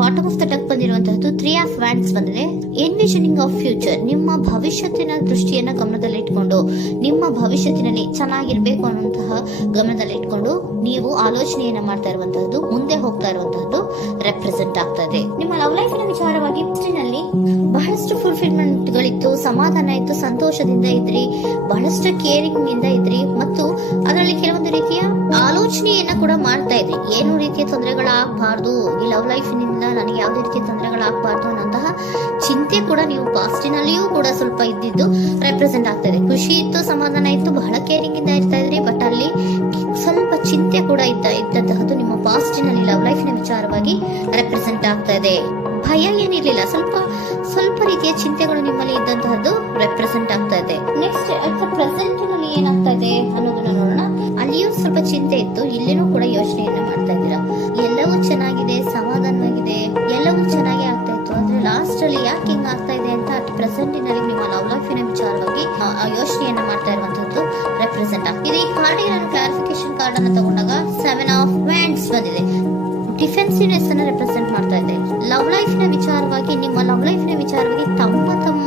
Bottom of the deck ಬಂದಿರುವಂತಹದ್ದು 3 of wands ಬಂದಿದೆ. Envisioning of future, ನಿಮ್ಮ ಭವಿಷ್ಯತ್ತಿನ ದೃಷ್ಟಿಯನ್ನ ಗಮನದಲ್ಲಿಟ್ಕೊಂಡು ನಿಮ್ಮ ಭವಿಷ್ಯತ್ತಿನಲ್ಲಿ ಚೆನ್ನಾಗಿರ್ಬೇಕು ಅನ್ನುವಂತಹ ಗಮನದಲ್ಲಿಟ್ಕೊಂಡು ನೀವು ಆಲೋಚನೆಯನ್ನ ಮಾಡ್ತಾ ಇರುವಂತಹದ್ದು, ಮುಂದೆ ಹೋಗ್ತಾ ಇರುವಂತಹದ್ದು ರೆಪ್ರೆಸೆಂಟ್ ಆಗ್ತದೆ. ನಿಮ್ಮ ಲವ್ ಲೈಫಿನ ವಿಚಾರವಾಗಿ ನಲ್ಲಿ ಬಹಳಷ್ಟು ಫುಲ್ಫಿಲ್ಮೆಂಟ್ ಗಳಿತ್ತು, ಸಮಾಧಾನ ಇತ್ತು, ಸಂತೋಷದಿಂದ ಇದ್ರಿ, ಬಹಳಷ್ಟು ಕೇರಿಂಗ್ ನಿಂದ ಇದ್ರಿ ಮತ್ತು ಅದರಲ್ಲಿ ಕೆಲವೊಂದು ರೀತಿಯ ಆಲೋಚನೆಯನ್ನ ಕೂಡ ಮಾಡ್ತಾ ಇದ್ರಿ. ಏನು ರೀತಿಯ ತೊಂದರೆಗಳಾಗಬಾರ್ದು, ಈ ಲವ್ ಲೈಫಿನಿಂದ ನನಗೆ ಯಾವುದೇ ರೀತಿಯ ತೊಂದರೆಗಳಾಗಬಾರ್ದು ಅನ್ನೋಂತಹ ಚಿಂತೆ ಕೂಡ ನೀವು ಪಾಸ್ಟಿನಲ್ಲಿಯೂ ಕೂಡ ಸ್ವಲ್ಪ ಇದ್ದಿದ್ದು ರೆಪ್ರೆಸೆಂಟ್ ಆಗ್ತಾ ಇದೆ. ಖುಷಿ ಇತ್ತು, ಸಮಾಧಾನ ಇತ್ತು, ಬಹಳ ಕೇರಿಂಗ್ ಇಂದ ಇರ್ತಾ ಇದ್ರಿ, ಬಟ್ ಅಲ್ಲಿ ಸ್ವಲ್ಪ ಚಿಂತೆ ಕೂಡ ಇದ್ದಂತಹದ್ದು ನಿಮ್ಮ ಪಾಸ್ಟಿನಲ್ಲಿ ಲವ್ ಲೈಫಿನ ವಿಚಾರವಾಗಿ ರೆಪ್ರೆಸೆಂಟ್ ಆಗ್ತಾ ಇದೆ. ಭಯ ಏನಿರ್ಲಿಲ್ಲ, ಸ್ವಲ್ಪ ರೀತಿಯ ಚಿಂತೆಗಳು ನಿಮ್ಮಲ್ಲಿ ಇದ್ದಂತಹದ್ದು ರೆಪ್ರೆಸೆಂಟ್ ಆಗ್ತಾ ಇದೆ. ನೆಕ್ಸ್ಟ್ ಅಟ್ ದ ಪ್ರೆಸೆಂಟ್ ನಲ್ಲಿ ಏನಾಗ್ತಾ ಇದೆ ಅನ್ನೋದನ್ನ ನೋಡೋಣ. ಅಲ್ಲಿಯೂ ಸ್ವಲ್ಪ ಚಿಂತೆ ಇತ್ತು, ಇಲ್ಲಿನೂ ಕೂಡ ಯೋಚನೆಯನ್ನ ಮಾಡ್ತಾ ಇದ್ದೀರಾ. ಎಲ್ಲವೂ ಚೆನ್ನಾಗಿದೆ, ಸಮಾಧಾನವಾಗಿದೆ, ಎಲ್ಲವೂ ಚೆನ್ನಾಗಿ ಆಗ್ತಾ ಇತ್ತು. ಆದ್ರೆ ಲಾಸ್ಟ್ ಅಲ್ಲಿ ಯಾಕೆ ಹಿಂಗ್ ಆಗ್ತಾ ಇದೆ ಅಂತ ಅಟ್ ಪ್ರೆಸೆಂಟ್ ನಲ್ಲಿ ನಿಮ್ಮ ಲವ್ ಲೈಫಿನ ವಿಚಾರವಾಗಿ ಯೋಚನೆಯನ್ನ ಮಾಡ್ತಾ ಇರುವಂತದ್ದು ರೆಪ್ರೆಸೆಂಟ್ ಆಗ್ತಿದೆ. ಈ ಕಾರ್ಡಿಗೆ ನಾನು ಕ್ಲಾರಿಫಿಕೇಶನ್ ಕಾರ್ಡ್ ಅನ್ನ ತಗೊಂಡಾಗ 7 ಆಫ್ ವ್ಯಾಂಡ್ಸ್ ಬಂದಿದೆ. ಡಿಫೆನ್ಸಿವ್ನೆಸ್ ಅನ್ನ ರೆಪ್ರೆಸೆಂಟ್ ಮಾಡ್ತಾ ಇದೆ. ಲವ್ ಲೈಫಿನ ವಿಚಾರವಾಗಿ, ನಿಮ್ಮ ಲವ್ ಲೈಫಿನ ವಿಚಾರವಾಗಿ ತಮ್ಮ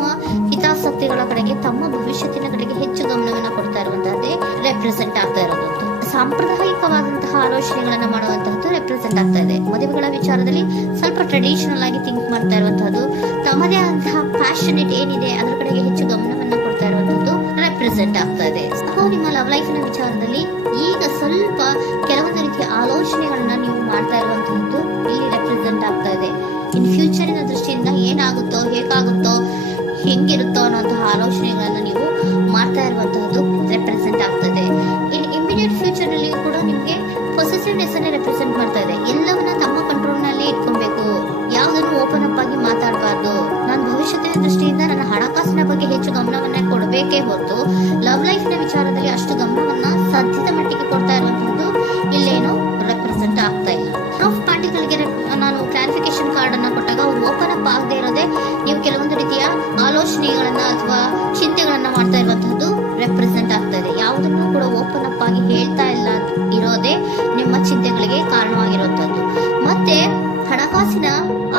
ಹಿತಾಸಕ್ತಿಗಳ ಕಡೆಗೆ, ತಮ್ಮ ಭವಿಷ್ಯತ್ತಿನ ಕಡೆಗೆ ಹೆಚ್ಚು ಗಮನವನ್ನ ಕೊಡ್ತಾ ಇರುವಂತಹದ್ದೇ ರೆಪ್ರೆಸೆಂಟ್ ಆಗ್ತಾ ಇರೋದು. ಸಾಂಪ್ರದಾಯಿಕವಾದಂತಹ ಆಲೋಚನೆಗಳನ್ನ ಮಾಡುವಂತಹದ್ದು ರೆಪ್ರೆಸೆಂಟ್ ಆಗ್ತಾ ಇದೆ. ಮದುವೆಗಳ ವಿಚಾರದಲ್ಲಿ ಸ್ವಲ್ಪ ಟ್ರೆಡಿಷನಲ್ ಆಗಿ ಥಿಂಕ್ ಮಾಡ್ತಾ ಇರುವಂತಹದ್ದು, ತಮ್ಮದೇ ಆದಂತಹ ಪ್ಯಾಷನೇಟ್ ಏನಿದೆ ಅದರ ಕಡೆಗೆ ಹೆಚ್ಚು ಗಮನವನ್ನ ಕೊಡ್ತಾ ಇರುವಂತಹದ್ದು ರೆಪ್ರೆಸೆಂಟ್ ಆಗ್ತಾ ಇದೆ. ನಿಮ್ಮ ಲವ್ ಲೈಫಿನ ವಿಚಾರದಲ್ಲಿ ಈಗ ಸ್ವಲ್ಪ ಕೆಲವೊಂದು ರೀತಿಯ ಆಲೋಚನೆಗಳನ್ನ ನೀವು ಮಾಡ್ತಾ ಇರುವಂತಹದ್ದು ಇಲ್ಲಿ ರೆಪ್ರೆಸೆಂಟ್ ಆಗ್ತಾ ಇದೆ. ಇನ್ ಫ್ಯೂಚರಿನ ದೃಷ್ಟಿಯಿಂದ ಏನಾಗುತ್ತೋ, ಹೇಗಾಗುತ್ತೋ, ಹೆಂಗಿರುತ್ತೋ ಅನ್ನೋಂತಹ ಆಲೋಚನೆಗಳನ್ನ ನೀವು ಮಾಡ್ತಾ ಇರುವಂತಹದ್ದು ರೆಪ್ರೆಸೆಂಟ್ ಆಗ್ತದೆ. ಇನ್ ಇಮಿಡಿಯೇಟ್ ಫ್ಯೂಚರ್ ನಲ್ಲಿಯೂ ಕೂಡ ನಿಮ್ಗೆ ಪೊಸೆಸಿವ್ನೆಸ್ ಅನ್ನ ರೆಪ್ರೆಸೆಂಟ್ ಮಾಡ್ತಾ ಇದೆ. ಎಲ್ಲವನ್ನ ತಮ್ಮ ಕಂಟ್ರೋಲ್ ನಲ್ಲಿ ಇಟ್ಕೊಬೇಕು, ಯಾವುದನ್ನು ಓಪನ್ ಅಪ್ ಆಗಿ ಮಾತಾಡಬಾರ್ದು. ನಾನು ಭವಿಷ್ಯದ ದೃಷ್ಟಿಯಿಂದ ನನ್ನ ಹಣಕಾಸಿನ ಬಗ್ಗೆ ಹೆಚ್ಚು ಗಮನವನ್ನ ಕೊಡಬೇಕೇ ಹೊರತು ಲವ್ ಲೈಫಿನ ವಿಚಾರದಲ್ಲಿ ಅಷ್ಟು ಗಮನವನ್ನ ಸಾಧ್ಯದ ಮಟ್ಟಿಗೆ ಕೊಡ್ತಾ ಇರುವಂತದ್ದು ಇಲ್ಲೇನು ರೆಪ್ರೆಸೆಂಟ್ ಆಗ್ತಾ ಇಲ್ಲ. ಹಾಫ್ ಪಾರ್ಟಿಗಳಿಗೆ ನಾನು ಕ್ಲಾರಿಫಿಕೇಶನ್ ಕಾರ್ಡ್ ಅನ್ನ ಕೊಟ್ಟಾಗ ಅವ್ರು ಓಪನ್ ಅಪ್ ಆಗದೆ ಇರೋದೇ ನೀವು ಕೆಲವೊಂದು ರೀತಿಯ ಆಲೋಚನೆಗಳನ್ನ ಅಥವಾ ಚಿಂತೆಗಳನ್ನ ಮಾಡ್ತಾ ಇರುವಂತಹದ್ದು ರೆಪ್ರೆಸೆಂಟ್ ಆಗ್ತಾ ಇದೆ. ಯಾವುದನ್ನು ಕೂಡ ಓಪನ್ ಅಪ್ ಆಗಿ ಹೇಳ್ತಾ ಇಲ್ಲ ಇರೋದೇ ನಿಮ್ಮ ಚಿಂತೆಗಳಿಗೆ ಕಾರಣವಾಗಿರುವಂತದ್ದು. ಮತ್ತೆ ಹಣಕಾಸಿನ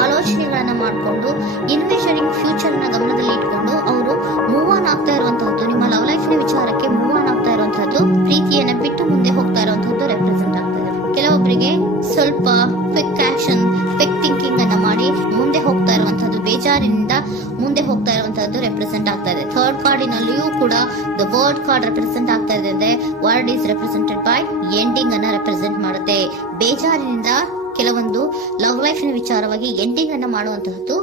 ಆಲೋಚನೆಗಳನ್ನ ಮಾಡಿಕೊಂಡು ಇನ್ವೆಸ್ಟಿಂಗ್ ಫ್ಯೂಚರ್ ನ ಗಮನದಲ್ಲಿ ಇಟ್ಕೊಂಡು ಅವರು ಮೂವ್ ಆನ್ ಆಗ್ತಾ ಇರುವಂತಹದ್ದು, ನಿಮ್ಮ ಲವ್ ಲೈಫಿನ ವಿಚಾರಕ್ಕೆ ಮೂವ್ ಆನ್ ಆಗ್ತಾ ಇರುವಂತಹದ್ದು, ಪ್ರೀತಿಯನ್ನ ಬಿಟ್ಟು ಮುಂದೆ ಹೋಗ್ತಾ ಇರುವಂತಹದ್ದು ರೆಪ್ರೆಸೆಂಟ್ ಆಗ್ತದೆ. ಕೆಲವೊಬ್ಬರಿಗೆ ಸ್ವಲ್ಪ ಕ್ವಿಕ್ ಆಕ್ಷನ್, ಕ್ವಿಕ್ ಥಿಂಕಿಂಗ್ ಅನ್ನ ಮಾಡಿ ಮುಂದೆ ಹೋಗ್ತಾ ಇರುವಂತಹದ್ದು, ಬೇಜಾರಿನಿಂದ ಮುಂದೆ ಹೋಗ್ತಾ ಇರುವಂತಹದ್ದು ರೆಪ್ರೆಸೆಂಟ್ ಆಗ್ತಾ ಇದೆ. ಥರ್ಡ್ ಕಾರ್ಡಿನಲ್ಲಿಯೂ ಕೂಡ ದ ವರ್ಡ್ ಕಾರ್ಡ್ ರೆಪ್ರೆಸೆಂಟ್ ಆಗ್ತಾ ಇದೆ. Word is represented by ending ಅನ್ನ ರೆಪ್ರೆಸೆಂಟ್ ಮಾಡುತ್ತೆ. ಬೇಜಾರಿನಿಂದ ಕೆಲವೊಂದು ಲವ್ ಲೈಫಿನ ವಿಚಾರವಾಗಿ ಎಂಡಿಂಗ್ ಅನ್ನ ಮಾಡುವಂತಹದ್ದು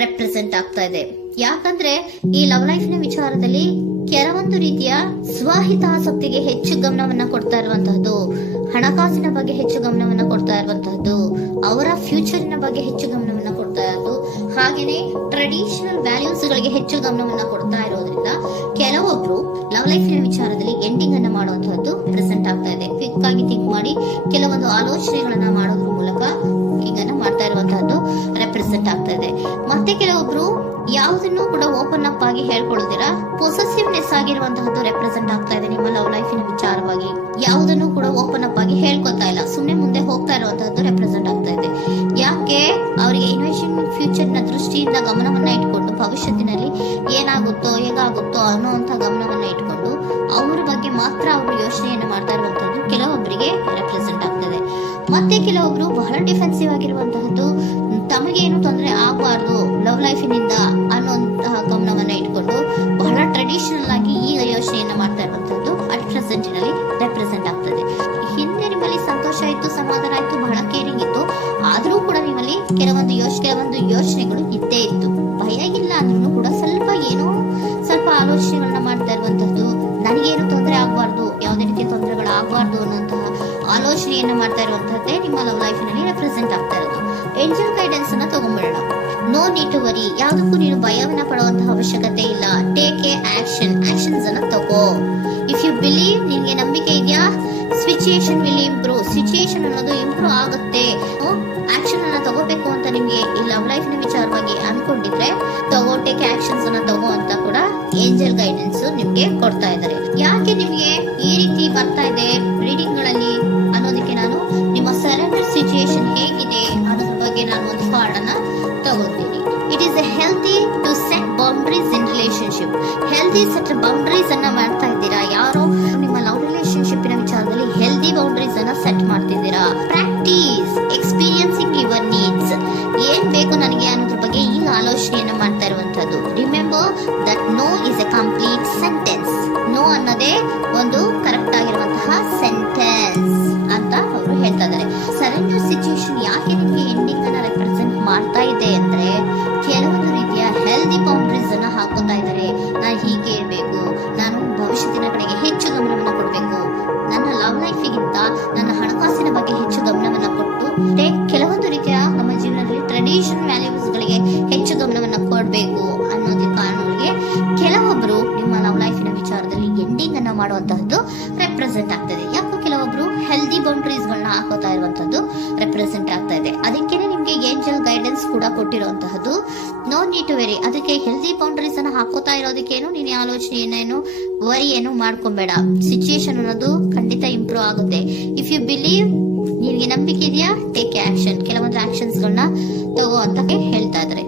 ರೆಪ್ರೆಸೆಂಟ್ ಆಗ್ತಾ ಇದೆ. ಯಾಕಂದ್ರೆ ಈ ಲವ್ ಲೈಫಿನ ವಿಚಾರದಲ್ಲಿ ಕೆಲವೊಂದು ರೀತಿಯ ಸ್ವಹಿತಾಸಕ್ತಿಗೆ ಹೆಚ್ಚು ಗಮನವನ್ನ ಕೊಡ್ತಾ ಇರುವಂತಹದ್ದು, ಹಣಕಾಸಿನ ಬಗ್ಗೆ ಹೆಚ್ಚು ಗಮನವನ್ನ ಕೊಡ್ತಾ ಇರುವಂತಹದ್ದು, ಅವರ ಫ್ಯೂಚರಿನ ಬಗ್ಗೆ ಹೆಚ್ಚು ಗಮನವನ್ನ ಕೊಡ್ತಾ ಇರೋದು, ಹಾಗೇನೆ ಟ್ರೆಡಿಷನಲ್ ವ್ಯಾಲ್ಯೂಸ್ ಗಳಿಗೆ ಹೆಚ್ಚು ಗಮನವನ್ನ ಕೊಡ್ತಾ ಇರೋದ್ರಿಂದ ಕೆಲವೊಬ್ರು ಲವ್ ಲೈಫಿನ ವಿಚಾರದಲ್ಲಿ ಎಂಡಿಂಗ್ ಅನ್ನ ಮಾಡುವಂತಹದ್ದು ಪ್ರೆಸೆಂಟ್ ಆಗ್ತಾ ಇದೆ. ಕ್ವಿಕ್ ಆಗಿ ಥಿಂಕ್ ಮಾಡಿ ಕೆಲವೊಂದು ಆಲೋಚನೆಗಳನ್ನ ಮಾಡೋದ್ರ ಮೂಲಕ ಹಿಂಗನ್ನ ಮಾಡ್ತಾ ಇರುವಂತಹದ್ದು ರೆಪ್ರೆಸೆಂಟ್ ಆಗ್ತಾ ಇದೆ. ಮತ್ತೆ ಕೆಲವೊಬ್ರು ಯಾವುದನ್ನು ಕೂಡ ಓಪನ್ ಅಪ್ ಆಗಿ ಹೇಳ್ಕೊಳ್ಳುದಿರ ಪೊಸೆಸಿವ್ನೆಸ್ ಆಗಿರುವಂತಹದ್ದು ರೆಪ್ರೆಸೆಂಟ್ ಆಗ್ತಾ ಇದೆ. ನಿಮ್ಮ ಲವ್ ಲೈಫಿನ ವಿಚಾರವಾಗಿ ಯಾವುದನ್ನು ಕೂಡ ಓಪನ್ ಅಪ್ ಆಗಿ ಹೇಳ್ಕೊತಾ ಇಲ್ಲ, ಸುಮ್ಮನೆ ಮುಂದೆ ಹೋಗ್ತಾ ಇರುವಂತಹದ್ದು ರೆಪ್ರೆಸೆಂಟ್ ಆಗ್ತಾ ಇದೆ. ಯಾಕೆ ಅವರಿಗೆ ಇನ್ವೆಸ್ಟ್ಮೆಂಟ್ ಫ್ಯೂಚರ್ ನ ದೃಷ್ಟಿಯಿಂದ ಗಮನವನ್ನ ಇಟ್ಕೊಂಡು ಭವಿಷ್ಯತ್ತಿನಲ್ಲಿ ಏನಾಗುತ್ತೋ, ಹೇಗಾಗುತ್ತೋ ಅನ್ನೋಂಥ ಗಮನವನ್ನ ಇಟ್ಕೊಂಡು ಅವ್ರ ಬಗ್ಗೆ ಮಾತ್ರ ಅವರು ಯೋಚನೆಯನ್ನ ಮಾಡ್ತಾ ಇರುವಂತಹದ್ದು ಕೆಲವೊಬ್ಬರಿಗೆ ರೆಪ್ರೆಸೆಂಟ್ ಆಗ್ತದೆ. ಮತ್ತೆ ಕೆಲವೊಬ್ರು ಬಹಳ ಡಿಫೆನ್ಸಿವ್ ಆಗಿರುವಂತಹದ್ದು, ತಮಗೇನು ತೊಂದರೆ ಆಗಬಾರ್ದು ಲವ್ ಲೈಫಿನಿಂದ ಅನ್ನುವಂತಹ ಗಮನವನ್ನ ಇಟ್ಕೊಂಡು ಬಹಳ ಟ್ರೆಡಿಷನಲ್ ಆಗಿ ಈಗ ಯೋಚನೆಯನ್ನ ಮಾಡ್ತಾ ಇರುವಂತಹದ್ದು ಅಟ್ ಪ್ರೆಸೆಂಟಿನಲ್ಲಿ ರೆಪ್ರೆಸೆಂಟ್ ಆಗ್ತದೆ. ಹಿಂದೆ ನಿಮ್ಮಲ್ಲಿ ಸಂತೋಷ ಇತ್ತು, ಸಮಾಧಾನ ಇತ್ತು, ಬಹಳ ಕೇರಿಂಗ್ ಇತ್ತು, ಆದ್ರೂ ಕೂಡ ನಿಮ್ಮಲ್ಲಿ ಕೆಲವೊಂದು ಯೋಚನೆಗಳು ಇದ್ದೇ ಇತ್ತು. ಭಯ ಇಲ್ಲ ಅಂದ್ರೂ ಕೂಡ ಸ್ವಲ್ಪ ಆಲೋಚನೆಗಳನ್ನ ಮಾಡ್ತಾ ಇರುವಂತಹದ್ದು, ನನಗೇನು ತೊಂದರೆ ಆಗಬಾರ್ದು, ಯಾವುದೇ ರೀತಿಯ ತೊಂದರೆಗಳು ಆಗಬಾರ್ದು ಅನ್ನೋಂತಹ ಆಲೋಚನೆಯನ್ನ ಮಾಡ್ತಾ ಇರುವಂತಹದ್ದೇ ನಿಮ್ಮ ಲವ್ ಲೈಫಿನಲ್ಲಿ ರೆಪ್ರೆಸೆಂಟ್ ಆಗ್ತಾ ಇರೋದು. ಏಂಜಲ್ ಗೈಡೆನ್ಸ್ ಅನ್ನ ತಗೊಂಡ್ಬಿಡೋಣ. ನೋ ನೀಡ್ ಟು ವರಿ, ಯಾವುದಕ್ಕೂ ನೀನು ಭಯವನ್ನ ಪಡುವಂತಹ ಅವಶ್ಯಕತೆ ಇಲ್ಲ. ಟೇಕ್ ಎ ಆಕ್ಷನ್ಸ್ ಅನ್ನ ತಗೋ. ಇಫ್ ಯು ಬಿಲೀವ್, ನಿನ್ಗೆ ನಂಬಿಕೆ ಇದೆಯಾ, ಸಿಚುಯೇಷನ್ ವಿಲ್ ಇಂಪ್ರೂವ್, ಸಿಚುಯೇಷನ್ ಅನ್ನೋದು ಇಂಪ್ರೂವ್ ಆಗುತ್ತೆ. ಆಕ್ಷನ್ ಅನ್ನ ತಗೋಬೇಕು ಅಂತ ನಿಮ್ಗೆ ಈ ಲವ್ ಲೈಫಿನ ವಿಚಾರವಾಗಿ ಅನ್ಕೊಂಡಿದ್ರೆ ಟೇಕ್ ಆಕ್ಷನ್ಸ್ ಅನ್ನ ತಗೋ ಅಂತ ಕೂಡ ಏಂಜಲ್ ಗೈಡೆನ್ಸ್ ನಿಮ್ಗೆ ಕೊಡ್ತಾ ಇದ್ದಾರೆ. ಯಾಕೆ ನಿಮ್ಗೆ ಈ ರೀತಿ ಬರ್ತಾ ಇದೆ ರೀಡಿಂಗ್ ಗಳಲ್ಲಿ ಅನ್ನೋದಕ್ಕೆ ನಾನು ನಿಮ್ಮ ಸರೌಂಡಿಂಗ್ ಸಿಚುಯೇಷನ್ ಹೇಗಿದೆ ಅನ್ನೋದ್ರ ಬಗ್ಗೆ ನಾನು ಕಾರ್ಡ್ ತಗೋತೀನಿ. It is a healthy to set boundaries in relationship. Healthy set boundaries ಅನ್ನ ಮಾಡ್ತಾ ಇದ್ದೀರಾ? ಯಾರೋ ನಿಮ್ಮ ಲವ್ ರಿಲೇಶನ್ಶಿಪ್ನ ವಿಚಾರದಲ್ಲಿ ಹೆಲ್ದಿ ಬೌಂಡ್ರೀಸ್ ಅನ್ನ ಸೆಟ್ ಮಾಡ್ತಿದ್ದೀರಾ? Practice experiencing your needs. ಏನ್ ಬೇಕು ನನಗೆ ಅನ್ನೋದ್ರ ಬಗ್ಗೆ ಈಗ ಆಲೋಚನೆಯನ್ನ ಮಾಡ್ತಾ ಇರುವಂತದ್ದು. Remember that no is a complete sentence. No ಅನ್ನೋದೇ ಒಂದು ಕರೆಕ್ಟ್ ಆಗಿರುವಂತಹ ಸೆಂಟೆನ್ಸ್ ಅಂತ ಅವರು ಹೇಳ್ತಾ ಇದ್ದಾರೆ. ಸರೆಂಡರ್ ಸಿಚುಯೇಷನ್ ಯಾಕೆ ನಿಮಗೆ ಎಂಡಿಂಗ್ ಅನ್ನ ರೆಪ್ರೆಸೆಂಟ್ ಮಾಡ್ತಾ ಇದೆ ಅಂದ್ರೆ, ಕೆಲವೊಂದು ರೀತಿಯ ಹೆಲ್ದಿ ಬೌಂಡ್ರೀಸ್ ಅನ್ನ ಹಾಕೋತಾ ಇದ್ದಾರೆ. ನಾನು ಹೀಗೆ ಇರಬೇಕು, ನಾನು ಭವಿಷ್ಯತ್ತಿನ ಕಡೆಗೆ ಹೆಚ್ಚು ಗಮನವನ್ನ ಕೊಡಬೇಕು, ನನ್ನ ಲವ್ ಲೈಫಿಗಿಂತ ನನ್ನ ಹಣಕಾಸಿನ ಬಗ್ಗೆ ಹೆಚ್ಚು ಗಮನವನ್ನ ಕೊಟ್ಟು ಕೆಲವೊಂದು ರೀತಿಯ ನಮ್ಮ ಜೀವನದಲ್ಲಿ ಟ್ರೆಡಿಷನ್ ವ್ಯಾಲ್ಯೂಸ್ ಗಳಿಗೆ ಹೆಚ್ಚು ಗಮನವನ್ನ ಕೊಡಬೇಕು ಅನ್ನೋದ್ರ ಕಾರಣಗಳಿಗೆ ಕೆಲವೊಬ್ರು ನಿಮ್ಮ ಲವ್ ಲೈಫಿನ ವಿಚಾರದಲ್ಲಿ ಎಂಡಿಂಗ್ ಅನ್ನ ಮಾಡುವಂತಹದ್ದು ರೆಪ್ರೆಸೆಂಟ್ ಆಗ್ತದೆ. ಯಾಕೋ ಕೆಲವೊಬ್ರು ಹೆಲ್ದಿ ಬೌಂಡ್ರೀಸ್ ಗಳನ್ನ ಹಾಕೋತಾ ಇರುವಂತದ್ದು ರೆಪ್ರೆಸೆಂಟ್ ಆಗ್ತಾ ಇದೆ. ಅದಕ್ಕೇನೆ ನಿಮ್ಗೆ ಏಂಜಲ್ ಗೈಡೆನ್ಸ್ ಕೂಡ ಕೊಟ್ಟಿರುವಂತಹದ್ದು. No need to worry. ಅದಕ್ಕೆ ಹೆಲ್ದಿ ಬೌಂಡ್ರೀಸ್ ಅನ್ನ ಹಾಕೋತಾ ಇರೋದಕ್ಕೇನು ನೀನು ಆಲೋಚನೆಯನ್ನೇನು ವರಿ ಏನು ಮಾಡ್ಕೊಬೇಡ. ಸಿಚುಯೇಷನ್ ಅನ್ನೋದು ಖಂಡಿತ ಇಂಪ್ರೂವ್ ಆಗುತ್ತೆ. ಇಫ್ ಯು ಬಿಲೀವ್, ನಿನಗೆ ನಂಬಿಕೆ ಇದೆಯಾ, ಟೇಕ್ ಆಕ್ಷನ್. ಕೆಲವೊಂದು ಆಕ್ಷನ್ಸ್ ಗಳನ್ನ ತಗೋ ಅಂತ ಹೇಳ್ತಾ ಇದ್ದಾರೆ.